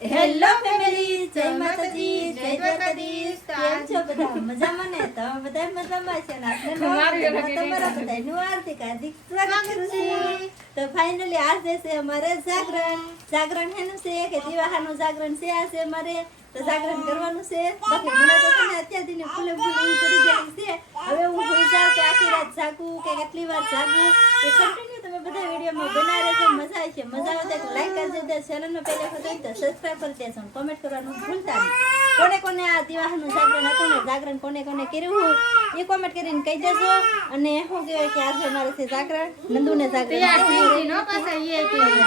Hello family, જય માતાજી, જય દ્વારકાધીશ. કેમ છો બધા? મજામાં ને? તમે બધા મજામાં છે ને? તમારા બધાનું હાર્દિક હાર્દિક સ્વાગત કરું છું. તો ફાઇનલી આજે છે અમારે જાગરણ હેનું છે કે દિવાહાનું જાગરણ છે આજે અમારે. તો જાગરણ કરવાનું છે. બાકી મને તો છે ને અત્યારથી ફૂલે ફૂલ કરી ગયેલી છે. હવે હું હોઈ જાઉં કે આખી રાત જાગું કે કેટલી વાર જાગું એ કન્ટિન્યુ તમે બધા વિડીયોમાં બના રહેજો. મજા આવે છે. મજા આવે તો લાઈક કરજો. ચેનલનો પહેલા વખત તો સબસ્ક્રાઇબ કરી દેજો. કોમેન્ટ કરવાનું ભૂલતા નહીં. કોને કોને આ દિવાહાનું જાગરણ હતું ને જાગરણ કોને કોને કર્યું એ કોમેન્ટ કરીને કહી દેજો. અને શું કહેવાય કે આજે અમારે છે જાગરણ, નંદુને જાગરણ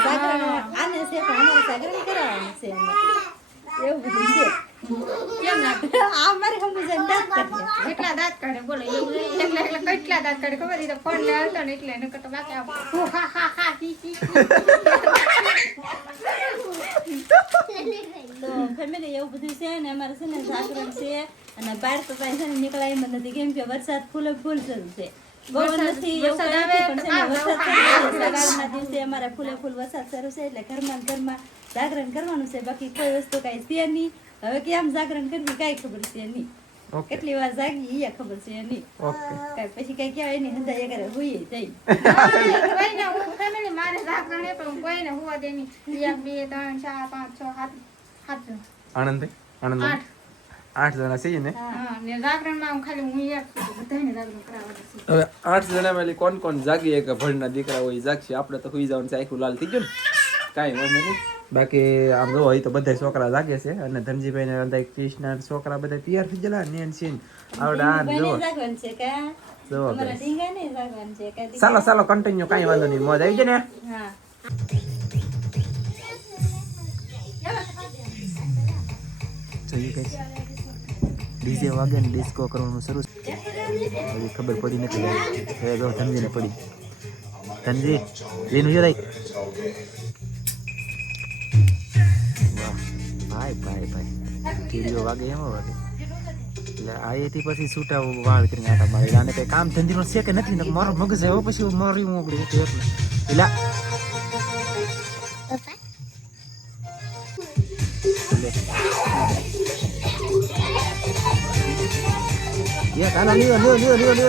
જાગરણ આને છે પણ અમારે જાગરણ કરાવવાનું છે. એવું બધું છે. કેમ ના આ મારે સમજણ દાંત કાઢે. કેટલા દાંત કાઢે બોલો એકલા કેટલા દાંત કાઢે ખબર છે ફોન લે આવતો ને એટલે એને કતો બાકી આપ હા હા હા હી હી તો ફેમિલી એવું બધું છે ને અમારે છે ને જાગરણ છે અને બહાર તો કાંઈ છે ને નીકળાય એમ નથી કેમ કે વરસાદ ફૂલે ફૂલ શરૂ છે. પવન નથી એવું કંઈ નથી પણ છે ને વરસાદ શરૂ છે. સવારના દિવસે અમારે ફૂલે ફૂલ વરસાદ શરૂ છે એટલે ઘરમાં ને ઘરમાં જાગરણ કરવાનું છે. બાકી કોઈ વસ્તુ કાંઈ છે નહીં. હવે કેમ જાગરણ કરવી કાંઈ ખબર છે નહીં. કેટલી વાર જાગી એ ખબર છે નહીં. કાંઈ પછી કાંઈ કહેવાય નહીં હંધાઈ કરે હોઈએ જઈ કોઈને હું ફેમિલી મારે જાગરણ હે પણ કોઈને હોવા દે નહીં 1 2 3 4 5 6 7 આનંદ આઠ જણા છીએ ને. હા ને જાગરણમાં હું ખાલી હું એક બધાને જાગરણ કરાવવાનું છે. હવે 8 જણા માંથી કોણ કોણ જાગીએ કે ભણના દીકરા હોય જાગશે. આપણે તો સુઈ જવાનું છે. આખું લાલ થઈ ગયું ને કાંઈ વાંધો નહીં. બાકી આમ જો હોય તો બધા છોકરા જાગે છે અને ધનજીભાઈ ને બધા કૃષ્ણ છોકરા બધા તૈયાર થઈ ગયેલા નેન સીન આવડા આ જો જાગરણ છે કે જો અમારા ઢીંગા ને જાગરણ છે કે ચાલો કન્ટિન્યુ કાંઈ વાંધો નહીં. મોજ આવી જાય ને. હા ડીજે વાગે ને ડિસ્કો કરવાનું શરૂ હજી ખબર પડી નથી. હવે જો ધનજીને પડી. ધનજી લઈને જાય ભાઈ કીડીઓ વાગે એમાં વાગે એટલે આથી પછી છૂટા વાળ કરીને આટા મારે. આને કઈ કામ ધંધીનો છે કે નથી ને મારો મગજ આવ્યો પછી મારી હું આપડી એટલે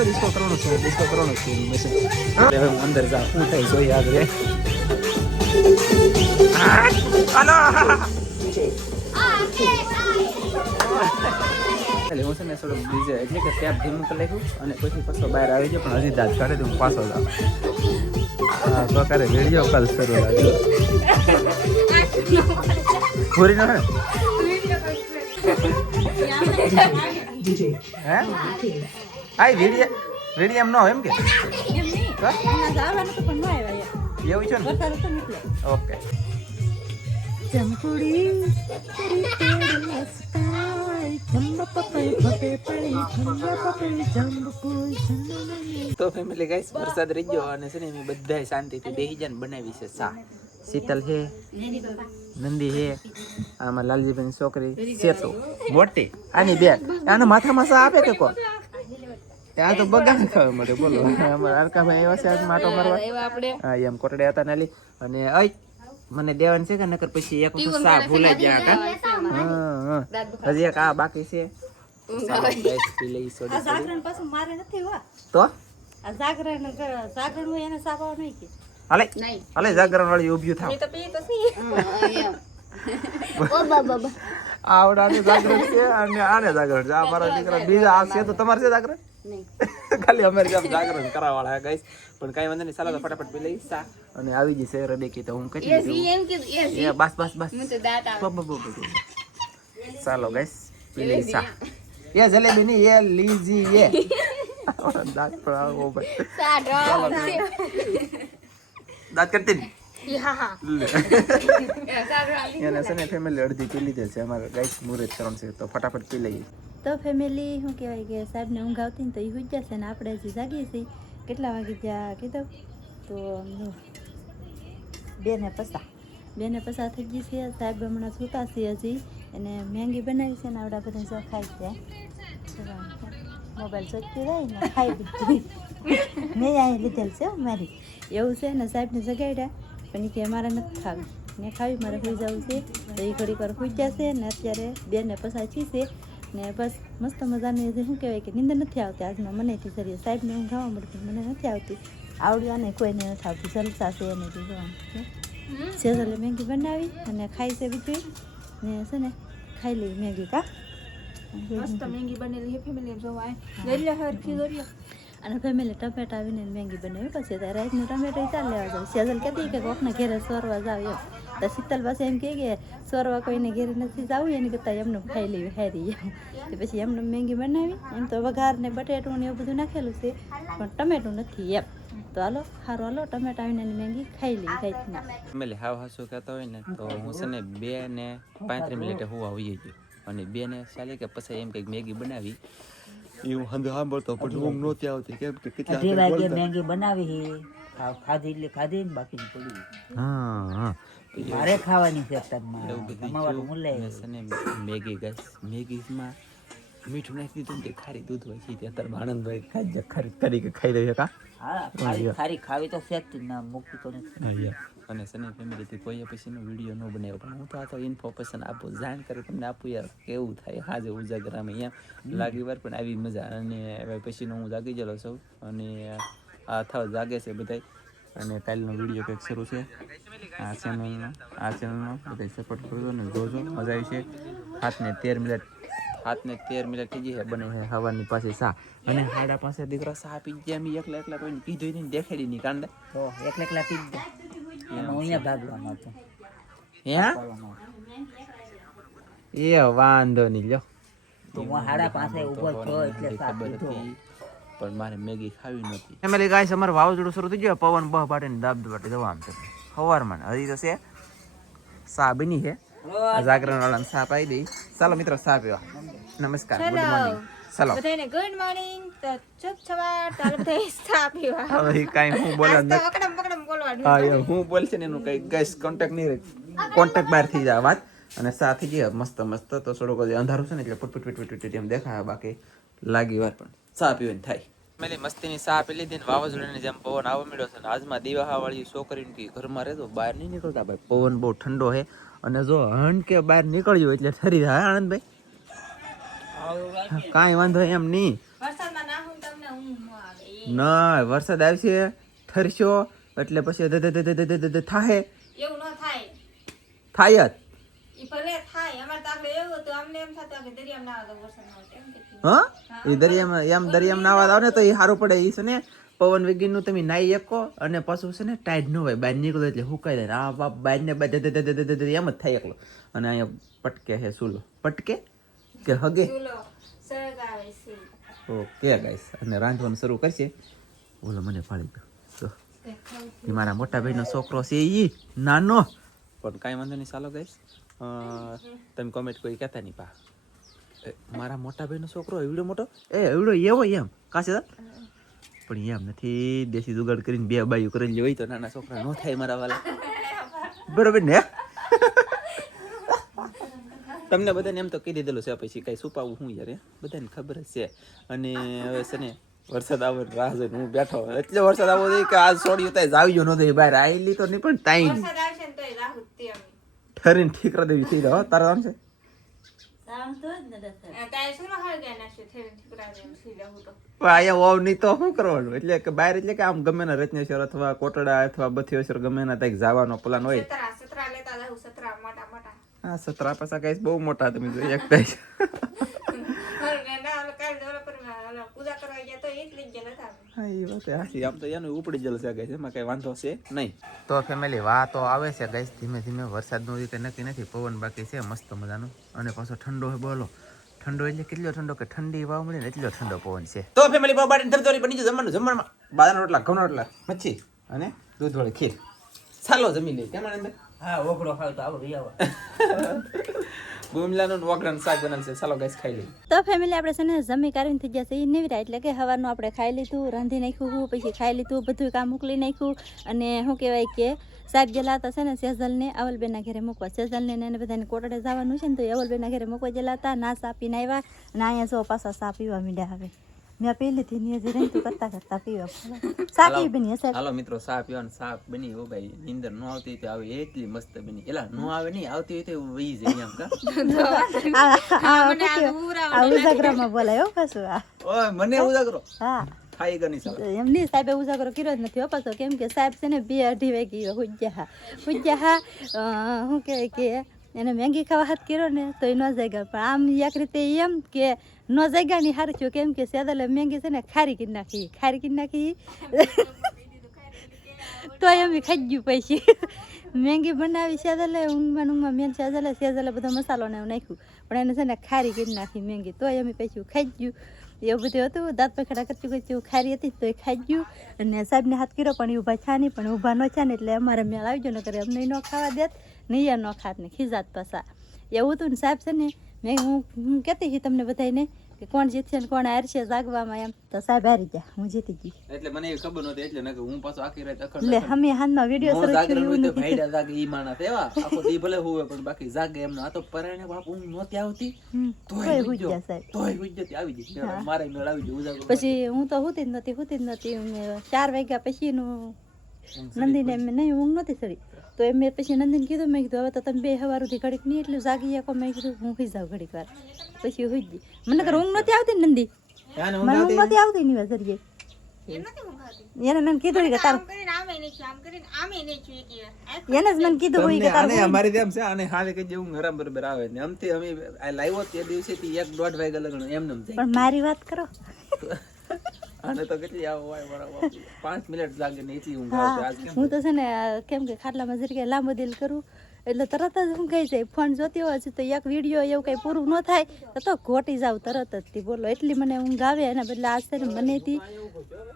ડિસ્કો કરવાનો છે. અંદર જા શું થાય જોઈ આગળ. હું છે ને થોડુંક ડીજે એટલે કે ત્યાં ધીમું કરી નાખ્યું અને પછી પાછો બહાર આવી ગયો પણ હજી દાંત કાઢે તો હું પાછો જાઉં. હા તો કરે વિડીયો કોલ શરૂ લાગ્યો પૂરી ના હે આ વિડીયો એમ ન હોય એમ કે એમ નહીં એના જવાનું તો પણ ન આવ્યા એવું છે ને. વરસાદ તો નીકળે ઓકે તો ફેમિલી ગાઈસ વરસાદ રહી ગયો અને છે ને અમે બધાય શાંતિથી બેહી જાય ને બનાવી છે ચા. શીતલ હે, નંદી હે, આમાં લાલજીભાઈ છોકરી સેતો મોટી આની બેન આના માથામાં ચા આપે કે કોણ ત્યાં તો બગાડ ખાવા માટે બોલો. અમારા અરકાભાઈ એવા છે માટો મારવા હા એમ કોટડે હતા નાલી અને અય મને દેવાનું છે કે નકર પછી એક વખત સા ભૂલાઈ ગયા કા. હજી એક આ બાકી છે. આ જાગરણ પાછું મારે નથી હો. તો આ જાગરણ હોય એને સાપાવ નહીં કે હાલે જાગરણ વાળી ઊભી થાવ. આવડાનું જાગરણ છે અને આને જાગરણ છે. આ મારા દીકરા બીજા આ છે તો તમારે છે જાગરણ ખાલી અમારે જેમ જાગરણ કરાવવાળા ગાઈસ. પણ કાંઈ વાંધો નહીં. ચાલો તો ફટાફટ પી લઈ સા અને આવી જશે રેડી કી તો હું કહી બસ ચાલો ગાઈસ પી લઈ સા. એ જલેબી નહીં એ લીજી એ દાંત પર આવો ભાઈ દાંત કરતી એને છે ને ફેમિલી અડધી પી લીધે છે. અમારે ગાઈસ મુહૂર્ત કરવાનું છે તો ફટાફટ પી લઈએ. તો ફેમિલી શું કહેવાય કે સાહેબને ઊંઘ આવતી ને તો એ હુઈ જશે ને આપણે હજી જાગીએ છીએ. કેટલા વાગે ત્યાં કીધું તો 2:50 થઈ ગઈ છે. સાહેબ હમણાં સૂતા છે હજી એને મેંગી બનાવી છે ને આવડા બધા જો ખાઈ જાય મોબાઈલ ચોખ્યું રહી ને ખાઈ દીધું. મેં અહીં લીધેલ છે મારી એવું છે ને સાહેબને જગાડ્યા પણ કે અમારે નથી ખાવી મેં ખાવી મારે હોઈ જવું છે તો એ ઘડીક વાર પૂછ્યા છે ને અત્યારે બેને પસાછી છે ને બસ મસ્ત મજાની જે શું કહેવાય કે નીંદર નથી આવતી આજમાં મને જરીએ સાહેબને હું ખાવા મળતી મને નથી આવતી આવડ્યા ને કોઈને નથી આવતી જલસા છે એને જોવાનું સેજલે મેગી બનાવી અને ખાઈ છે બીજું ને છે ને ખાઈ લેવી મેગી કા મસ્ત મેગી બનેલી છે ફેમિલી જોવાય દરિયા હરખી દરિયા અને ફેમિલી ટમેટા આવીને મેગી બનાવી પછી ત્યારે રાતનું ટમેટો ચાલ લેવા જાવ સેજલ કહેતી કે કોકના ઘેરે સોરવા જાવ એમ તો શીતલ પાસે એમ કે સોરવા કોઈને ઘેરે નથી જવું એની કરતાં એમને ખાઈ લેવી હારી એમ પછી એમને મેગી બનાવી એમ તો વઘાર ને બટેટું ને એવું બધું નાખેલું છે પણ ટમેટું નથી એમ તો હાલો સારું હાલો ટમેટા આવીને મેગી ખાઈ લેવી ખાઈ ના ફેમિલી હાવ હાસું કહેતા હોય ને તો હું છે ને 2 ને 35 મિનિટે હુવા હોઈ ગયો અને 2 ને ચાલે કે પછી એમ કંઈક મેગી બનાવી એવું હંધ સાંભળતો પણ ઊંઘ નહોતી આવતી કેમ કે કેટલા વાગે મેગી બનાવી ખાધી એટલે ખાધી ને બાકી પડી હા મારે ખાવાની છે તનમાં એવું બધું તમારું મુલ્લે અને મેગી ગાઈસ મેગીમાં મીઠું નાખી દીધું ને તે ખારી દૂધ હોય છે અત્યારે આનંદભાઈ ખાઈ કરી કે ખાઈ રહ્યો કા હા ખારી ખાવી તો છે જ ના મૂકી તો નથી અને સની ફેમિલીથી કોઈએ પછીનો વિડીયો ન બનાવ્યો પણ હું તો આ તો ઇન્ફોર્મેશન આપું જાણકારી તમને આપું યાર કેવું થાય હાજે ઉજાગરામાં અહીંયા લાગી વાર પણ આવી મજા અને હવે પછીનો હું જાગી ગયેલો છું અને આ થાવ જાગે છે બધાય અને કાલનો વિડીયો કંઈક શરૂ છે આ ચેનલનો બધા સપોર્ટ કરજો અને જોજો મજા આવી છે 7 મિનિટ થઈ ગઈ બને છે હવાની પાસે સા અને હાડા પાસે દીકરા સા પી ગયા અમે એકલા કોઈને કીધું નહીં દેખાડી નહીં કાંડે તો એકલા પી દે અહીંયા ભાગવાનો હતો એ વાંધો નહીં લ્યો તો હું હાડા પાસે ઊભો થયો એટલે ખબર હતી પણ મારે મેગી ખાવી નહોતી ફેમિલી ગાઈસ અમાર વાવાઝોડું શરૂ થઈ ગયું પવન બહ પાટે ને દાબ પાટે જવા આમ છે સવારમાં હજી તો છે સા બની છે જાગરણ વાળાને સા પાઈ દઈ ચાલો મિત્રો સા પીવા નમસ્કાર ગુડ મોર્નિંગ ચાલો બધાને ગુડ મોર્નિંગ તો ચૂપ છવાટ ચાલ બધા ચા પીવા હવે કાઈ હું બોલા તો વકડમ બોલવાનું હા એ હું બોલશે ને એનું કઈ ગાઈસ કોન્ટેક્ટ નહીં રહે કોન્ટેક્ટ બહાર થઈ જાય વાત અને સા થઈ ગયા મસ્ત તો થોડુંક અંધારું છે ને એટલે પુટ એમ દેખાય બાકી લાગી વાર પણ સા પીવાની થાય મેલી મસ્તીની સા પી લીધી ને વાવાઝોડાની જેમ પવન આવવા મળ્યો છે ને આજમાં દીવા વાળી છોકરીને કે ઘરમાં રહેતો બહાર નહીં નીકળતા ભાઈ પવન બહુ ઠંડો છે અને જો હણ કે બહાર નીકળ્યો એટલે ઠરી જાય આનંદભાઈ કાંઈ વાંધો એમ નહીં વરસાદમાં ના હું તમને ઊંઘ ન આવે ના વરસાદ આવશે ઠરશો એટલે પછી થાહે એવું ન થાય થાય જ ઈ ભલે થાય અમાર તો આગળ એવું હતું અમને એમ થતું કે દરિયામાં ના આવે વરસાદ ન આવે એમ કે હા એ દરિયામાં નાવા આવો ને તો એ સારું પડે એ છે ને પવન વેગીનું તમે નાઈ શકો અને પાછું છે ને ટાઈટ ન હોય બહાર નીકળો એટલે હુકાઈ જાય આ બાપ બહાર ને એમ જ થાય એકલો અને અહીંયા પટકે છે સુલો પટકે કે હગે ચૂલો સળગાવે છે ઓકે ગાઈસ અને રાંધવાનું શરૂ કરશે બોલો મને ફાળી ગયો એ મારા મોટા ભાઈનો છોકરો છે એ નાનો પણ કાંઈ વાંધો નહીં ચાલો ગાઈસ તમે કોમેન્ટ કોઈ કહેતા નહીં પા મારા મોટા ભાઈનો છોકરો એવડો મોટો એવડો એવો એમ કાશે પણ એમ નથી દેશી જુગાડ કરીને 2 બાયું કરી હોય તો નાના છોકરા ન થાય મારા વાલા બરોબર ને તમને બધાને એમ તો કહી દીધેલું છે પછી કઈ છુપાવું હું યાર બધાને ખબર જ છે અને હવે છે ને વરસાદ આવે રાહ જોઈને હું બેઠો એટલે વરસાદ આવવો જોઈએ કે આજ છોડ્યું ત્યાં જાવ્યો ન થઈ બહાર આવેલી તો નહીં પણ તાઈ વરસાદ આવશે ને તોય રાહુત તે અમે ઠરીને ઠીકરા દેવી થઈ રહ્યો તારા આમ છે સારું તો જ ને તાય શું હળગાય નાખ્યું થેર ઠીકરા દે સી જાવું તો પણ અહીંયા ઓવ નહીં તો શું કરવાનું એટલે કે બહાર એટલે કે આમ ગમે ના રત્નેશ્વર અથવા કોટડા અથવા બથિયેશ્વર ગમે ના ત્યાં જવાનો પ્લાન હોય સતરા લેતા જાવ સતરા મોટા હા 17 પાસા કઈ બહુ મોટા તમે જોઈ એક કઈ પૂજા કરવા ગયા તો એક લઈ ગયા નતા હા એ વાત હાચી આમ તો એનું ઉપડી જલશે ગાઈસ એમાં કઈ વાંધો છે નહીં તો ફેમિલી વાતો આવે છે ગાઈસ ધીમે ધીમે વરસાદનું કે નક્કી નથી પવન બાકી છે મસ્ત મજાનું અને પાછો ઠંડો છે બોલો ઠંડો એટલે કેટલો ઠંડો કે ઠંડી વાવ મળે ને એટલો ઠંડો પવન છે તો ફેમિલી બાબાની ધરધોરી બની ગયું જમવાનું બાદાના રોટલા ઘઉંના રોટલા મચ્છી અને દૂધવાળી ખીર ચાલો જમી લે કેમ આનંદ હા ઓગળો ખાવ તો આવડી આવો બુમલાનું વગરણ શાક બનાવશે ચાલો ગાઈસ ખાઈ લઈએ તો ફેમિલી આપણે છે ને જમી કરીને થઈ જશે એ નેવરા એટલે કે સવારનું આપણે ખાઈ લીધું રાંધી નાખ્યું પછી ખાઈ લીધું બધું કામ મોકલી નાખ્યું અને શું કહેવાય કે સાહેબ ગયેલા હતા છે ને સેજલને અવલબેનના ઘરે મૂકવા સેજલને એને બધાને કોટડે જવાનું છે ને તો અવલબેનના ઘરે મૂકવા ગયેલા હતા ના સા પીને આવ્યા અને અહીંયા જો પાછા સા પીવા મીડ્યા હવે મેં પહેલેથી ની હજી રહી તું કરતા પીવા સાકી બની હશે. હાલો મિત્રો ચા પીવાનું શાક બની હો ભાઈ નીંદર ન આવતી હોય તો આવી એટલી મસ્ત બની એલા ન આવે નહીં આવતી હોય તો વહી જાય એમ કા આ ઉજાગરામાં બોલાય હો પાછું આ. ઓય મને ઉજાગરો હા ખાઈ ગની સાહેબ એમની સાહેબે ઉજાગરો કર્યો જ નથી હો પાછો, કેમ કે સાહેબ છે ને 2-2:30 વાગે હુજ્યા શું કહેવાય કે એને મેંગી ખાવા હાથ કર્યો ને તો એ ન જાગ્યા, પણ આમ એક રીતે એમ કે ન જાગ્યા ની હારું થયું, કેમ કે સેદલે મેંગી છે ને ખારી કરી નાખી તો એમ ખાઈ ગયું પછી મેંગી બનાવી સેદલે ઊંઘમાં મેન સેદલે બધો મસાલો ને એવું નાખ્યું, પણ એને છે ને ખારી કરી નાખી મેંગી તો એમ પછી ખાઈ ગયું. એવું બધું હતું, દાંત પખડા કરતી ખારી હતી તો એ ખાઈ ગયું. અને સાહેબને હાથ કર્યો પણ એ ઊભા છા નહીં, પણ ઊભા ન છા ને એટલે અમારે મેળ આવી ગયો, ન કરે અમને ન ખાવા દેત નહીં ન ખાત ને ખીજાત પાછા એવું હતું ને. સાહેબ છે ને હું કહેતી હતી તમને બધાને કે કોણ જીતશે ને કોણ હારશે જાગવામાં એમ, તો સાહેબ હારી ગયા, હું જીતી ગઈ. એટલે મને એવી ખબર નહોતી એટલે નકર હું પાછો આખી રાત અખડ એટલે અમે હાલનો વિડિયો શરૂ કર્યો તો ભાઈડા જાગે ઈ માણસ એવા આખો દી ભલે હોવે પણ બાકી જાગે એમનો. આ તો પરાણે બાપ ઊંઘ નહોતી આવતી તોય હુઈ ગયો તોય હુઈ જતી આવી જતી મારે મેળ આવી ગયો ઉજાગરો. પછી હું તો હુતી જ નથી 4 વાગ્યા પછી નું નંદીને નહીં ઊંઘ નહોતી ચડી તો મેં પછી નંદીને કીધું, મેં કીધું હવે તો તમે 2 સવાર સુધી ઘડીક નહીં એટલું જાગી શકો, મેં કીધું હું ખી જાઉં ઘડીક વાર પછી હુઈ ગઈ. મને તો ઊંઘ નહોતી આવતી ને નંદી, મને ઊંઘ નહોતી આવતી ની વાસરીએ એને મને કીધું કે તાર એને જ મને કીધું હોય કે તાર અમારી તેમ છે અને હાલે કે જે ઊંઘ હરામ બરાબર આવે ને અમથી અમે આ લાવ્યો તે દિવસે થી 1-1.5 વાગે લગણ એમને જાય. પણ મારી વાત કરો આને તો કેટલી આવો હોય બરાબર 5 મિનિટ જાગે ને એટલી ઊંઘ આવે આજ કેમ હું તો છે ને કેમ કે ખાટલામાં જરીકે લાંબો દિલ કરું એટલે તરત જ ઊંઘાઈ જાય. ફોન જોતી હોય છે તો એક વિડીયો એવું કંઈ પૂરું ન થાય તો ઘોટી જાવ તરત જ થી બોલો એટલી મને ઊંઘ આવે. એના બદલે આજ છે ને મને થી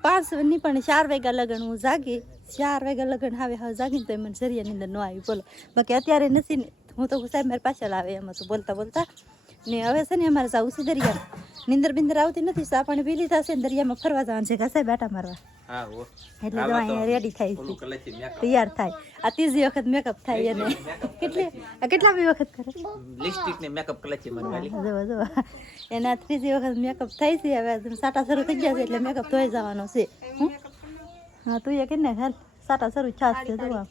5 નહીં પણ 4 વાગ્યા લગન હું જાગી 4 વાગ્યા લગન હવે જાગીને તો મને જરિયા નીંદર ન આવી બોલો. બાકી અત્યારે નથી ને હું તો સાહેબ મારી પાછળ આવે એમ હતું બોલતા ને હવે છે ને અમારે જવું છે દરિયા. નીંદર આવતી નથી, ચા પાણી પી લીધા છે ને દરિયામાં ફરવા જવાનું છે ઘાસા બાટા મારવા. હા ઓ એટલે તો અહીંયા રેડી થાય છે, તૈયાર થાય. આ 3જી વખત મેકઅપ થાય એને કેટલામી વખત કરે લિપસ્ટિક ને મેકઅપ કલે છે મને ખાલી જો એના 3જી વખત મેકઅપ થાય છે. હવે સાટા શરૂ થઈ ગયા છે એટલે મેકઅપ ધોઈ જવાનો છે. હા તું એ કે ને હાલ સાટા શરૂ છાસ છે જોવા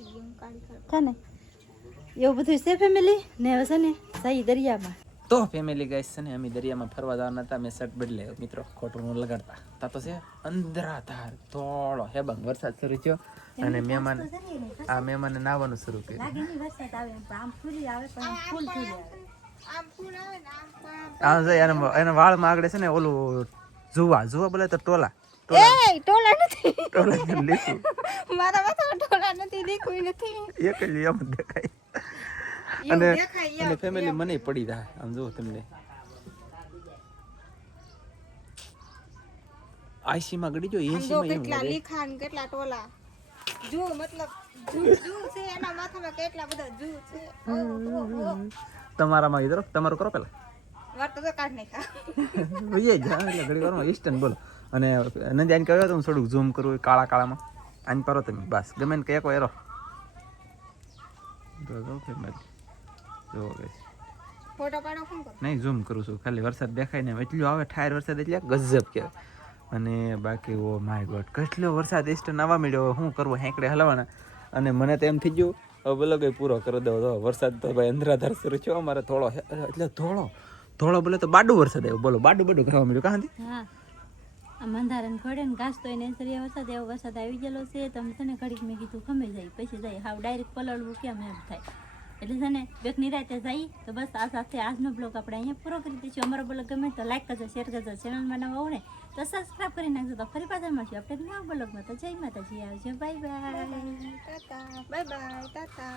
છે ને એવું બધું છે ફેમિલી ને. હવે છે ને સહી દરિયામાં તો ફેમિલી ગાઈસ છે ને અમે દરિયામાં ફરવા જવાના હતા. મેં શર્ટ બદલાયો મિત્રો ખોટું ન લગાડતા તા તો છે અંધરાધાર થોડો હેબંગ વરસાદ શરૂ થયો અને મહેમાને નાવાનું શરૂ કર્યું. એના વાળમાં આગળ છે ને ઓલું જુવા બોલે તો ટોલા લીધું મારા માથામાં ટોલા નથી લીધું નથી એક જ એમ દેખાય. અને ફેમિલી મને પડી જાય આમ જો તમને આઈસી માં ગડી જો એસી માં કેટલા લીખાન કેટલા ટોલા જો મતલબ જુ છે એના માથામાં કેટલા બધા જુ છે. તમારામાં ઇધર તમારું કરો પેલા વાત તો કાઢ નાખા વિજય જા એટલે ઘડી વારમાં ઇન્સ્ટન્ટ બોલો. અને નંદી આને કહ્યું તો હું થોડુંક ઝૂમ કરું કાળામાં આને કરો તમે બસ ગમે ને કે એક એરો જો ફોટો પાડો કોણ કરો નહીં ઝૂમ કરું છું ખાલી વરસાદ દેખાય ને એટલું આવે ઠાર વરસાદ એટલે ગજબ કહેવાય. અને બાકી ઓ માય ગોડ કેટલો વરસાદ ઇન્સ્ટન્ટ આવવા મળ્યો શું કરવું હેંકડે હલાવવાના. અને મને તો એમ થઈ ગયું હવે બોલો કંઈ પૂરો કરી દો તો વરસાદ તો ભાઈ અંધરાધાર શરૂ થયો અમારે થોડો એટલે થોડો બોલે તો બાડું વરસાદ આવ્યો બોલો બાડું કરવા મળ્યું કાંથી. હા આ મંધારણ ખોડે ને ઘાસ તો એને સરિયા વરસાદ એવો વરસાદ આવી ગયેલો છે. તમે છે ને ઘડીક મેં કીધું ખમે જાય પછી જાય હાવ ડાયરેક્ટ પલળવું કેમ એમ થાય. એટલે છે ને બેક નિરાતે જાય તો બસ આ સાથે આજનો બ્લોગ આપણે અહીંયા પૂરો કરી દઈશું. અમારો બ્લોગ ગમે તો લાઈક કરજો શેર કરજો, ચેનલમાં નવા હોવ ને તો સબસ્ક્રાઈબ કરી નાખજો. તો ફરી પાછા મળશું આપણે નવા બ્લોગમાં. તો જય માતાજી આવજો bye bye Tata bye bye Tata